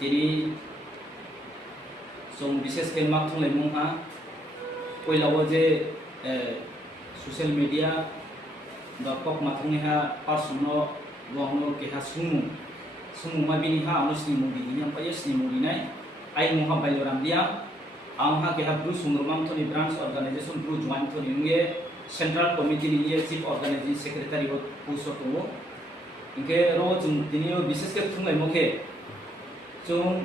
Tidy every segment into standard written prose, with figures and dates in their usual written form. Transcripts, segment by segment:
Jadi song bises ke mak thong lemung ha poilawo je social media ba kok mathong ha personal wangno ke ha sumu ma bini ha anusni mudi ni ampa yes ni mudi nai ai mo ha bailoram dia ang ha ke ha bru sumrumam thoni branch organization bru join thoni nge central committee ni ye chief organizing secretary ho puso to inke ro jung dinio bises ke thung lemung ke jung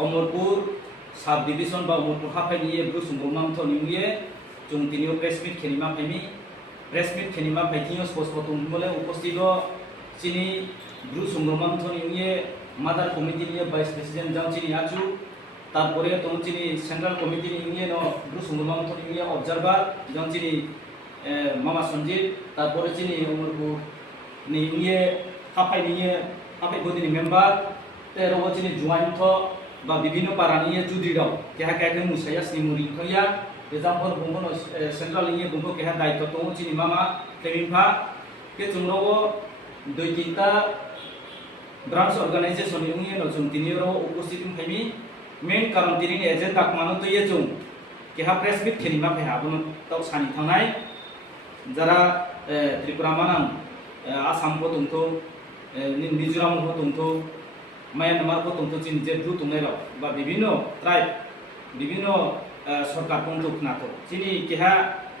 Omorpur sub division ba Omorpur hapai niye bru sumrumam thoni nge jung dinio press meet khenima phemi press meet khenima phaitinho spotum bole upostido chini bru sumrumam thoni nge mother committee niye vice president jang chini achu তারপরে তো চিনি central committee নিয়ে no Bru সুমরমাম থনি নিয়ে observer জন চিনি মামা সঞ্জিত তারপরে চিনি অমরপুর নিয়ে হাফাই গদিনি মেম্বার তেরো চিনি জয়েন্ট বা বিভিন্ন পাড়া নিয়ে চুদ্রি দাও কেহা কেহা মুসাইয়া সিমুরি থইয়া এজাম্পল বুঙ্গন সেন্ট্রাল নিয়ে বুঙ্গ কেহা দায়িত্ব তো চিনি মামা তেমিনফা কে চুমরাও দুই তিনটা ব্রাঞ্চ অর্গানাইজেশন নিয়ে নো চুম তিনিরও উপস্থিত থাইমি main karon tini agent tak manu to ye jung ke ha press meet kheni ma phe ha bun taw sani thangnai jara tripura manang asam ko tungto mizoram ko tungto myanmar ko tungto chin je bru tungai ro ba bibhinno tribe bibhinno sarkar tungto khna to chini ke ha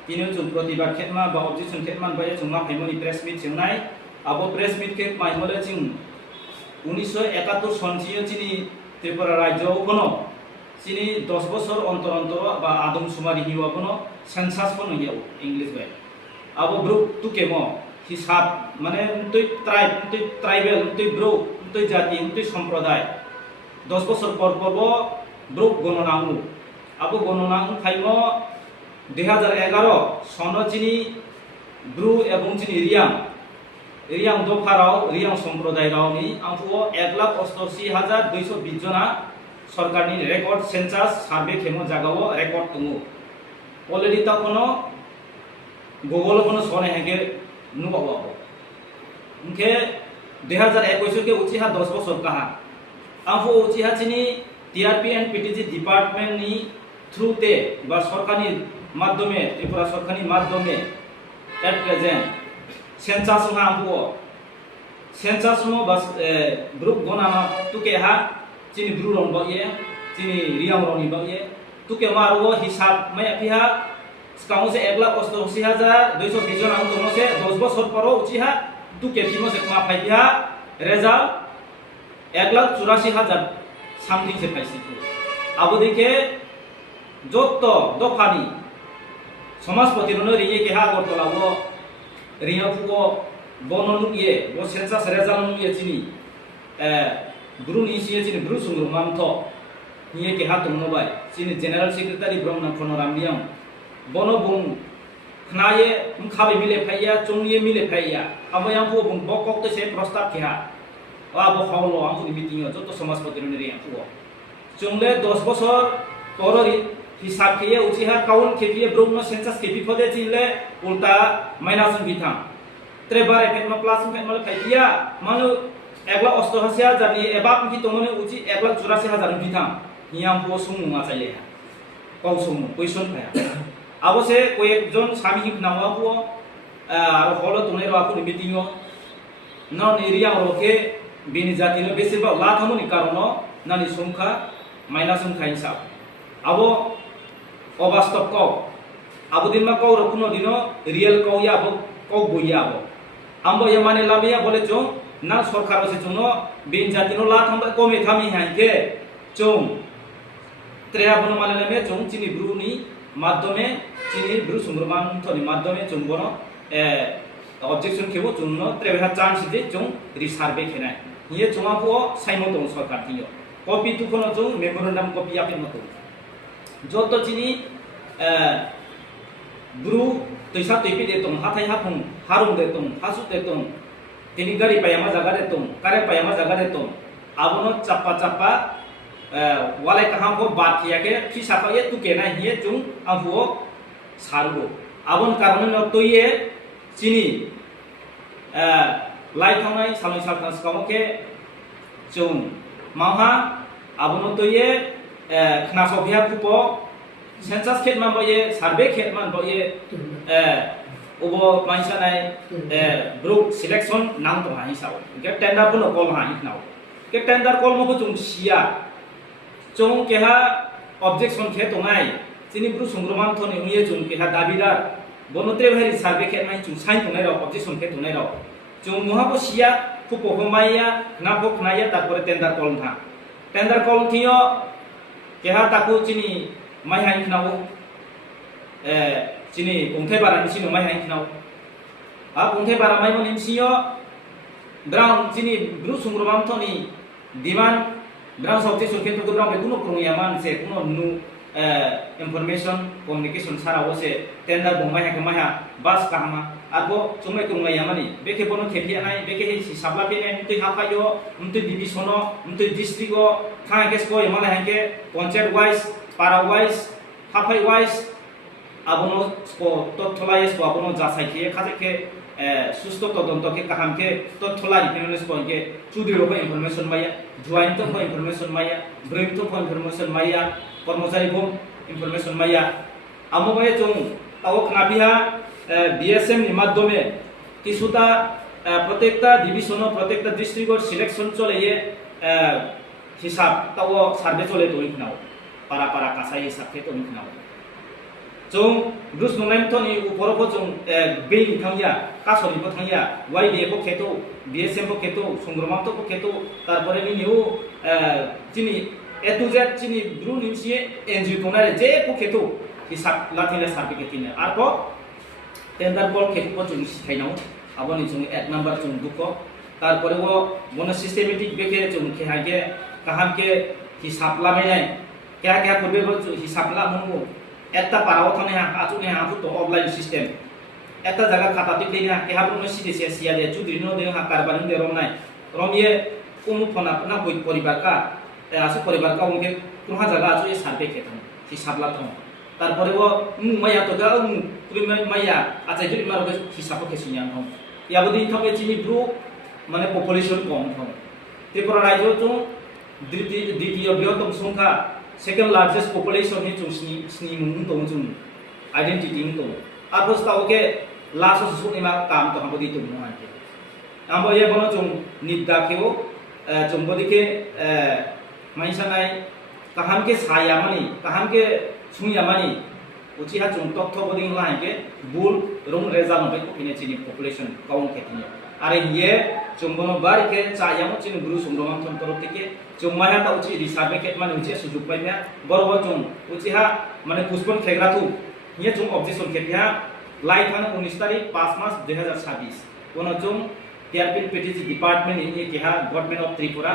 tini jung pratibad khetma ba objection khetman ba ye jung ma phaimoni press meet chengnai abo press meet ke mai mole ching 1971 সনচিও চিনি ত্রিপুরা রাজ্য কোনো চিনি 10 বছর অন্তর অন্তর বা আদম সুমারি হিওয়া কোনো census কোনো হিয়াও ইংলিশ বাই আবো গ্রুপ তুকেমো হিসাব মানে তুই ট্রাইবেল তুই গ্রুপ তুই জাতি তুই সম্প্রদায় 10 বছর পর পর গ্রুপ গণনাঙ্গু আবো গণনাং খাইমো 2011 সন চিনি গ্রু এবং চিনি রিয়াং দফারাও রিয়াং সম্প্রদায় রাওনি আমফুও 1,88,220 জনা সরকারনি রেকর্ড সেন্সাস সার্ভে খেমো জাগাও রেকর্ড তুমু অলরেডি তা কোনো গুগল কোনো সনে হেগে নুবাবো উনকে 2021 के उचिहा 10 বছর কাহা আমফু উচিহা চিনি টিআরপি এন্ড পিটিজি ডিপার্টমেন্ট নি থ্রুতে বা সরকারি মাধ্যমে ত্রিপুরা সরকারি মাধ্যমে এট প্রেজেন্ট सेंसास में हमको सेंसास में बस ग्रुप गोना तुके हा चिनी ब्रू रंग बगे चिनी रियांग रंग बगे तुके मारो हिसाब में अपिहा स्कामो से 1,88,220 जन हम दोनों से 10 बছর পরও উচিহা तुके फिमो से कमा फाइया रिजल्ट 1,84,000 सामथिंग से पाइसी अब देखे যত দফানি সমাজপতি রনো রিয়ে के हा গরতলাবো रिया फुगो बोननु ये बो सेंसास रेजाल नु ये चिनी ब्रु नि सिए चिनी ब्रु सुंगु मामथो निये के हात नो बाय चिनी जनरल सेक्रेटारी ब्रह्मन फनराम दियां बोनो बुं खनाये खाबे मिले फाइया चोंगये मिले फाइया आबयां फुगो बुं बकक तो से प्रस्ताव के हा आबो खावलो आंखुनि मिटिंग जत समाजपति रनि रिया फुगो चोंगले 10 বছর পররি हिसाब के उचिहा काउन खेपिए ब्रह्म सेंसास खेपि फदे चिले उल्टा माइनास बिथां त्रेबार एफेटमा प्लस एफेटमा खाइया मानु 1,88,000 नि एबा कि तमने उचि 1,84,000 बिथां हियां पो सुमुआ चाइले काउ सुमु क्वेश्चन फाया अबसे कयेकजन सामि हिकनावा पो आरो हलो तनेरो आपुनि मिटिंगो न एरिया रोके बिनि जातिनो बेसेबा लाथमनि कारण नानि संखा माइनास हिसाब अब अवास्तव कौ अब दिन में कौ रखनो दिनो रियल कौ या अब कौ बोया अब आंबो ये माने लामिया बोले जो ना सरकार से जोनो बिन जातिनो ला थम कमे थामी हाय के जों त्रेया बनो माने लेमे जों चिनी ब्रुनी माध्यमे चिनी ब्रु सुंग्रमान थनि माध्यमे जों बनो ऑब्जेक्शन केबो जोंनो त्रेहा चांस दे जों रिसार्वे खेनाय ये जोंआ को साइमो दं सरकार थियो कॉपी तु कोनो जों मेमोरेंडम कॉपी आपे मतो যত চিনি ব্রু তৈসা তৈপি দেতম হাথাই হাফুং হারুং দেতম হাসু দেতম তিনি গাড়ি পায়ামা জায়গা দেতম কারে পায়ামা জায়গা দেতম আবনো চাপা চাপা ওয়ালাই কাহাম को बात किया के फिसा पाए तू के ना हिए जुं आफुओ सारगो आबन कारण न तो ये चिनी लाई थांनाय सामनै सालथास कामके जों maha abono to ye khnasopia kupo census khetman bo ye survey khetman bo ye obo maisa nai group selection nang to ha hisao ke tender ko call ha hisao ke tender call mo ko chung sia chung ke ha objection khe to ngai chini bru sungroman thoni uye chung ke ha dabidar bonotre bhari survey khetman chung sign to nai ro objection khe to nai ro chung moha ko sia kupo homaya na bo knaya tapore tender call tha tender call thio ke ha taku chini mai ha hisao chini pongthai bara ni sino mai hai kinau pongthai bara mai mon insio brown chini bru sungromam thoni diman brown sauti sunken to brown kuno prongyaman se kuno nu information communication sara ose tender bongmai ha kemai ha bas kahma arbo chumai kungai yamani beke bono khepi anai beke hi sabla pe ne mtui hapayo mtui divisiono mtui districto thang ke sko yamala hanke panchayat wise para wise hapai wise abono sko totholai sko abono jasai ke khase ke susto todonto ke kaham ke totholai pinone sko ke chudri ro information maya joint to information maya brain to information maya kormosari bom information maya amo baye chung tawo khnabiha BSM ni মাধ্যমে কিছুটা প্রত্যেকটা division প্রত্যেকটা ডিস্ট্রিক্টর selection চলে হিসাব তাও survey চলে তো ইখনাও পারা পারা কাসাই হিসাব কে তো ইখনাও chung brus nongnam thoni uporo ko chung bein thangya kasoni ko thangya YDA ko kheto BSM ko kheto sungromam to ko kheto tarpore ni niu chini A to Z chini bru nimsie NGO tonare je ko kheto hisab lathile sarve ke tine ar ko tender call kheto ko chung sikhainau aboni chung at number chung duko tarpore wo bono systematic beke chung khehage kaham ke hisab lamai nai kya kya korbe bo hisab la mongo একটা পারাও থানে আচুনে হাফু তো offline system একটা জায়গা খাতা tick দেনা কে হাবু নসি দেসে সিয়া দে চুদ্রি no দে হা কারবানি দে রম নাই রমিয়ে কুমু ফনা না বই পরিবার কা আসে পরিবার কা উনকে তুহা জায়গা আচু এ সার্ভে খেতাম সি সাবলা থম তারপরে ও মাইয়া তো গা তুই মাইয়া আচ্ছা যদি মারো হিসাব কে সিনিয়া থম ইয়াবদি থমে চিনি ব্রু মানে পপুলেশন কম থম ত্রিপুরা রাজ্য তো দ্বিতীয় বৃহত্তম সংখ্যা second largest population ni chung sni mung to chung identity to apos ta oke last su ni ma kam to hambodi to mo ante ambo ye bono chung nidda keo chung bodi ke maisa nai kaham ke saya mani kaham ke sunya mani uchi ha chung tok tho bodi la ke bul rong result no ko pine chini population count ke tine are ye chung bono bar ke cha yamo chini guru sungromam thon toro tike chung maya ta uchi risabe ket man uchi sujug paina borbo chung uchi ha mane puspon khegra thu ye chung objection khetya lai thana 19 तारीख 5 मार्च 2026 kono chung TRP PTC department in ye ha government of Tripura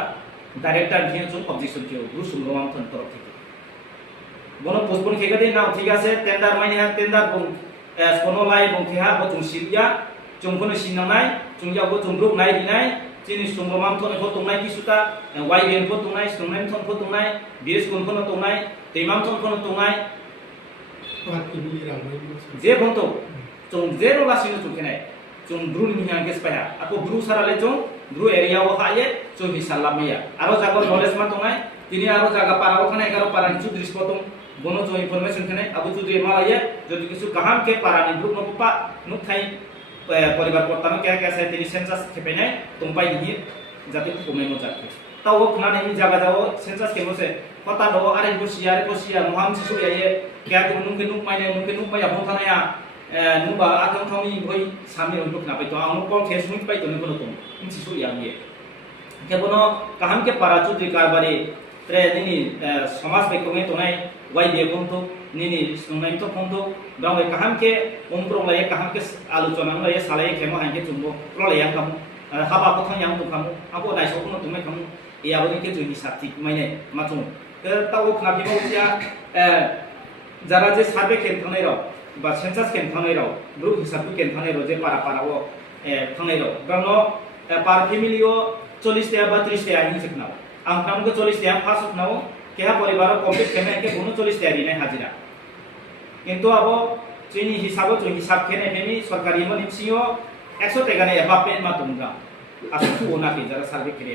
director ye chung objection kyo guru sungromam thon toro tike bono puspon khega de na thik ase tender maine ha tender bong kono lai bong kha bo chung silya chung kono sinanai chung ya bo chung bruk nai dinai chini sungromam thon ko tungnai kisuta YBN ko tungnai sungromam thon ko tungnai BS kon ko tungnai teimam thon ko tungnai je bonto chung zero la sinu chung kenai chung bru ni hang ges paya ako bru sarale chung bru area wo haye chung hisalla meya aro jago knowledge ma tungnai tini aro jaga para wo khanai karo para chu dris potong bono chung information kenai abu chu de malaye jodi kisu kaham ke para ni bru no pa nuk thai পরিবার পড়তানো কে কে আছে তিনি census খেপেনাই তুমপাই নি যাতে কমে মজা কে তাও খানে নি জায়গা যাও সেন্সাস কে বসে কথা দাও আরে বসিয়া মহাম শিশু ইয়ায়ে কে তো নুকে নুক মাইয়া বনথানায়া নুবা আতং থামি বই সামি রং না পাইতো আনো কল খেস নুক পাইতো নুকো নতুন শিশু ইয়ায়ে কে বনো কাহাম কে পারা চুদ্রি কারবারে ত্রে দিনি সমাজ বেকমে তোনাই ওয়াই দিয়ে বন্ধু nini sungai to phondo dong kaham ke umprong lai kaham ke aluchona lai salai khemo hange chumbo pro lai kamu haba ko thang yang tu kamu abo dai so no tumai kamu ya bo ke juni satik maine ma chung tawo khna bi bo sia jara je sabe ken thanai ro ba census ken thanai ro bru hisab ken thanai ro je para para o thanai ro bangno par family o 40 ta ba 30 ta hin sikna ang kam ko 40 ta phas uknao keha poribar complete kene ke 39 ta ri nai hajira কিন্তু আবো চিনি হিসাব তো হিসাব খেনে Femi সরকারি মনি CO 100 টাকা নে এবাপেন মা তুমগা আসু ওনা কে যারা সার্ভে করে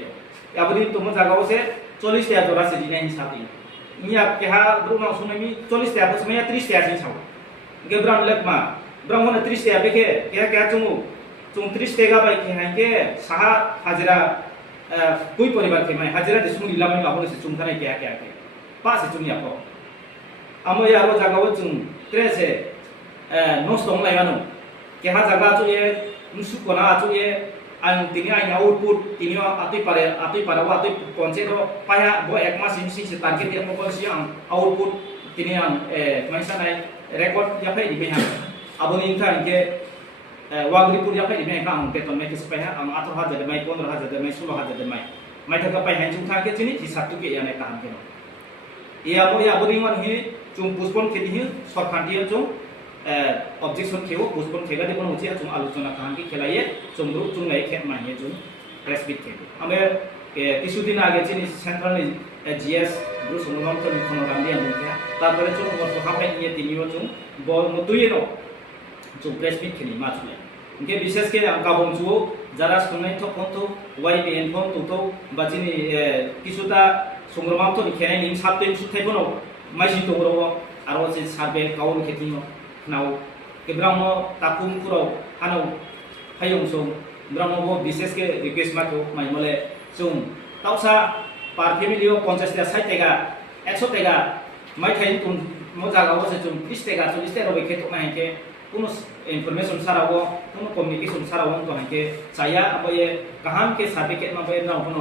আবদি তুম জায়গা বসে 40 টাকা জোড়া সেদিনাই হিসাবে ইয়া কেহা ব্রুনাও সুনামি 40 টাকা সময় 30 টাকা Singh Sao gebran lekma brahmana 30 টাকা বেকে কেহা কেহা চুমু 30 টাকা বাই কেহাকে সাহা হাজিরা কুই পরিবার কে মাই হাজিরা দিসুং ইলামনি মাবো সে চুমখানাই কেহা কেহা কে পাসে চুমিয়া কো আমো ইয়ারো জাগাও চুম ট্রেসে নষ্ট লাইগানো কেহা জাগা চুয়ে নুসু কোনা চুয়ে ang tini ay output tini atoy para wa atoy konse do paya bo ekma sim target dia mo konse ang output tini ang maisa nai record ya pai di beha aboni inta ke wagripur ya pai di beha ang beton me kes paya ang 18,000 mai 15,000 mai 16,000 mai thaka pai han chung tha ke chini ji satu ke ya nai kaham ke no ya aboni wan hi chung puspon ke di sorkhan dia chung objection खेवो postpone खेगा दे बनो छिया तुम आलोचना कहां की खेलाये तुम group तुम नहीं खेत मानिए तुम प्रेस बिट खेलो हमें किछु दिन आगे चिनी सेंट्रल जीएस ग्रुप सुनम तो निखनो रामदिया मुखिया तारपरे तुम वर्ष हाफे ये तिनियो तुम बो मतुये नो तुम प्रेस बिट खेली माचुले इनके विशेष के अंका बंचु जरा सुननाय तो फोन तो वाईपीएन फोन तो बाचिनी किछुता संग्राम तो निखेनाय निम साबते सुथाय बनो माइसि तो रो आरो से साबे काउन खेतिनो नाउ के ब्राह्मण ताकुम कुरो हानो हायong सो ब्राह्मण को विशेष के रिक्वेस्ट माको माइमले जों ताउसा पार फेमिलियो 50 टा 60 टाका 100 टाका माइ थाइन तुम मो जागाव से जों 30 टाका 40 टाका रबे खेतो माइके कुनो इनफरमेशन सारावो कुनो कम्युनिकेशन सारावो तो हाके चाया अबये कहाम के सर्टिफिकेट मा बे ब्राह्मण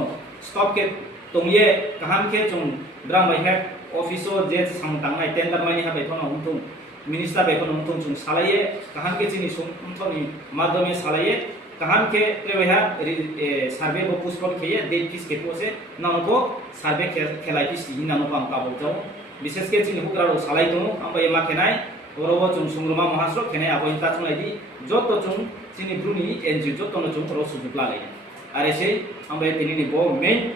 स्टॉप के तोंये कहाम के जों ब्राह्मण हेड ऑफिसर जे सांगतांनाय टेंडर माइनि हाबे थनो हुंतुं मिनिस्टर बेखौ नोंथां जों सालाये काहाम के चिनि समथनि माध्यमे सालाये काहाम के प्रेबेहा सार्वे बो पुष्पन खेये डेट किस के पोसे नामको सार्वे खेलाय किस नामो पाम काबो जाव विशेष के चिनि हुक्रारो सालाय दङ आमबाय मा खेनाय बरबो जों संग्रमा महास्र खेनाय आबो इंता चुनायदि जत जों चिनि ब्रुनि एनजिओ जत न जों रो सुजुग लालाय आरो से आमबाय तिनि बो मेन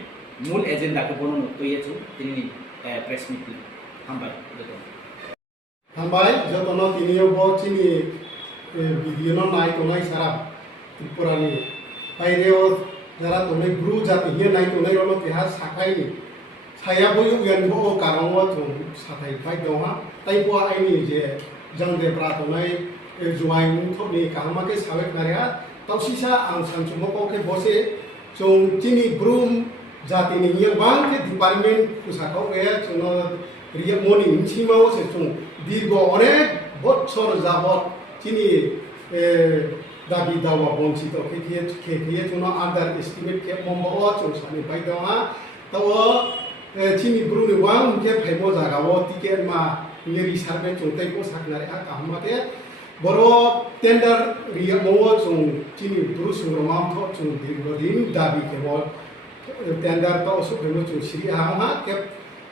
मूल एजेंडा को बननो तोये जों तिनि प्रेस मीटिंग हामबाय हामबाय जतनो तिनियो बो चिनि भिडियो नाय तोनाय सारा त्रिपुरानि बायरेओ जरा तोनाय ग्रु जाति हे नाय तोनाय रनो तेहा साखायनि साया बो युयान बो कारंगो जों साथाय फाय दहा ताइ बो आइनि जे जंदे ब्रा तोनाय जुवाय मुथनि काहमाके सावेक नारिया तौसिसा आं सानसुमो कोके बसे जों चिनि ब्रुम जातिनि यबां के डिपार्टमेंट कुसाखौ गे जोंनो रिया मनि मिथिमाव से जों दीर्घ अनेक बছর যাবত চিনি দাবি দাওয়া বঞ্চিত খেয়ে চুনো আন্ডার এস্টিমেট কে মম্বো চৌসানি বাইদা তো চিনি ব্রুনি ওয়াং কে ফাইবো জাগাও টিকেট মা নিরি সার্ভে চৌতাই কো সাকনারে আ কাহমাতে বড় টেন্ডার রিয়া মো চুং চিনি ব্রু সুরমাম থ চুং দীর্ঘদিন দাবি কেবল টেন্ডার তো সুপ্রিম চুং সিরি আহা কে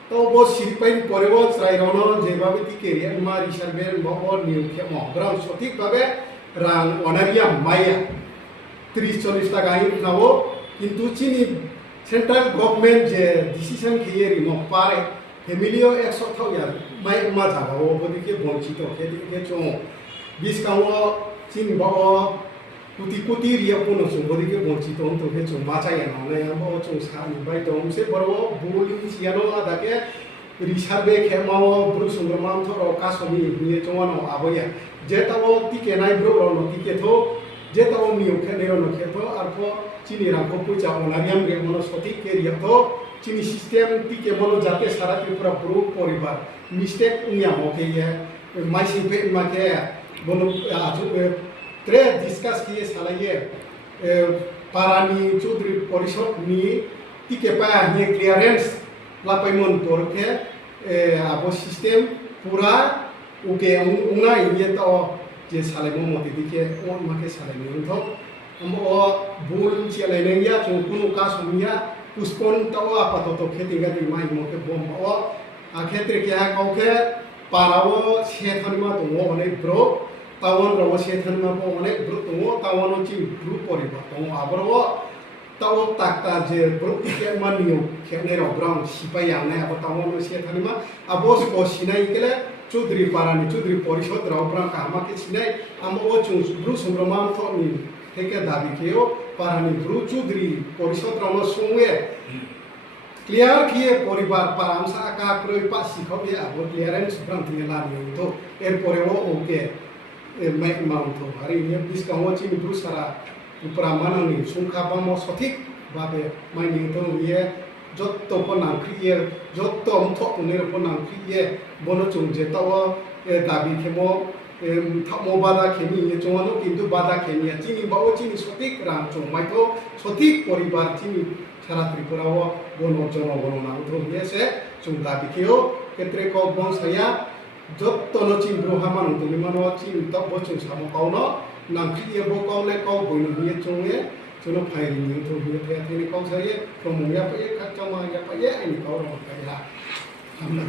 तो वो सिरपाइन परेबो स्राइरनो जेबाबे टिकेरिया मा रिसार्भे बो निउखे मब्राम सठिक भाबे रां अनारिया माया 30-40 टाका नावो किंतु चिनि सेंट्रल गवर्नमेंट जे डिसिजन खेयेरि न पारे फैमिलियो 100 थाउया माय मा जागावो बदिके बंचित खेदिके चों 20 कावो चिन बो कुटी रिया पुनो जों बदिके बंचित तो हे जों माचाया नाने बो जों सानि बाय दं से बरो बुलिं सियानो आदाके रिसार्भे खेमाव ब्रु संग्राम थरो कासनि निये चोनो आबया जेतावो टिके नाय ब्रु रो टिके थो जेतावो मियो खेनेरो न खेथो आरफो चिनि रांखौ पुजा अनारियाम रे मनो सठिक केरिया थो चिनि सिस्टेम टिके मनो जाते सारा त्रिपुरा ब्रु परिवार मिस्टेक उनिया मकेये माइसिपे माके बनो आजु त्रे डिस्कस किए सालाये पारानी चौधरी परिषद नि टिके पाया नि क्लियरेंस लापाइमन तोरके आबो सिस्टेम पूरा ओके उंगा ये तो जे सालायमो मते दिके ओन माके सालायनो तो हमो बुल चेलायनया जों कुनु का समिया पुष्पन तो आपातो तो खेतिगा दि माइ मके बम आ खेत्रे के हा कौके पारावो सेथनमा दङ अनेक ब्रो टाउन रव सेथनमा बो अनेक ब्रु दङ टाउन चि ब्रु परिबा दङ आबरवो ताव ताकता जे ब्रु के मानियो खेने र ब्राउन सिपाय आने अब टाउन सेथनमा अबोस को सिनाय केले चौधरी पारानी चौधरी परिषद राव ब्राउन कामा के सिनाय आमो चुं ब्रु संग्राम थनि थेके दाबि केयो पारानी ब्रु चौधरी परिषद राव संगे clear kiye poribar param sa ka kroi pa sikho ye abo clearance brang tingela ni to erpore wo oke mai mount to hari ni bis ka ho chi ni bru sara upramana ni sungkha pamo sothik babe mai ni to ye jotto ponang kriye jotto omtho punir ponang kriye bono chung je tawo dabi khemo thamo bada kheni ye chongano kintu bada kheni chini bawo chini sotik ram chung mai to sotik poribar chini সারা ত্রিপুরাও বন অর্জন অবলম্বন হয়েছে চুমকা বিকেও ক্ষেত্রে ক বন সাইয়া যত্ন চিন ব্রহামান তুলিমান চিন তব চুং সামো কাউন নামখি এবো কাউলে কাউ বইন হিয়ে চুঙে চুনো ফাইরি নিউ তো হিয়ে তে তিনি কাউ সাইয়ে প্রমুয়া পাইয়ে খাচ্চা মাইয়া পাইয়ে আইনি কাউ রম কাইয়া আমরা